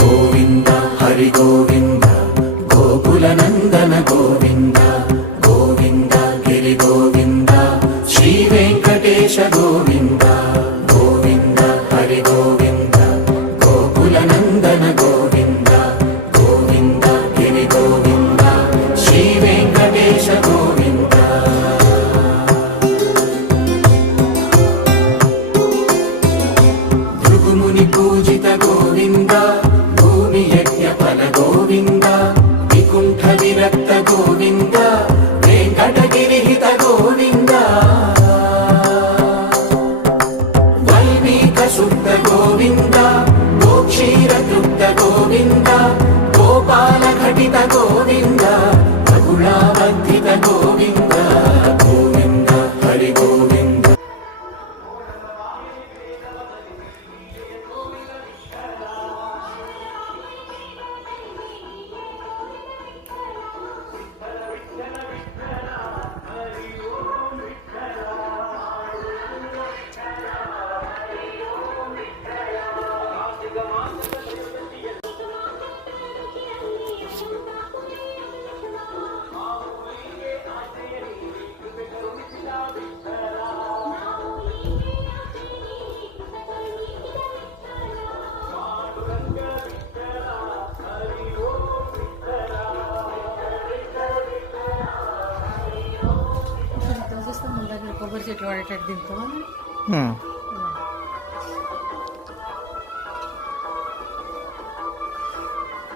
గోవింద హరి గోవింద గోకుల నందన గోవింద గోవింద గిరి గోవింద శ్రీ వెంకటేశ గోవింద గోవింద హరి గోవింద గోకుల నందన గోవింద గోవింద గిరి గోవింద శ్రీ వెంకటేశ గోవింద. భృగుముని పూజిత గోవింద భూమి యజ్ఞ ఫల గోవింద వికుంఠ విరక్త గోవింద వెంకటగిరిహిత గోవింద వల్మీక శుద్ధ గోవింద గోక్షీర తృప్త గోవింద గోపాల ఘటిత గోవింద రఘుళావర్ధిత గోవింద గోవింద హరి గోవింద. కొబ్బరి చెట్లు వాడేటట్టు దీంతో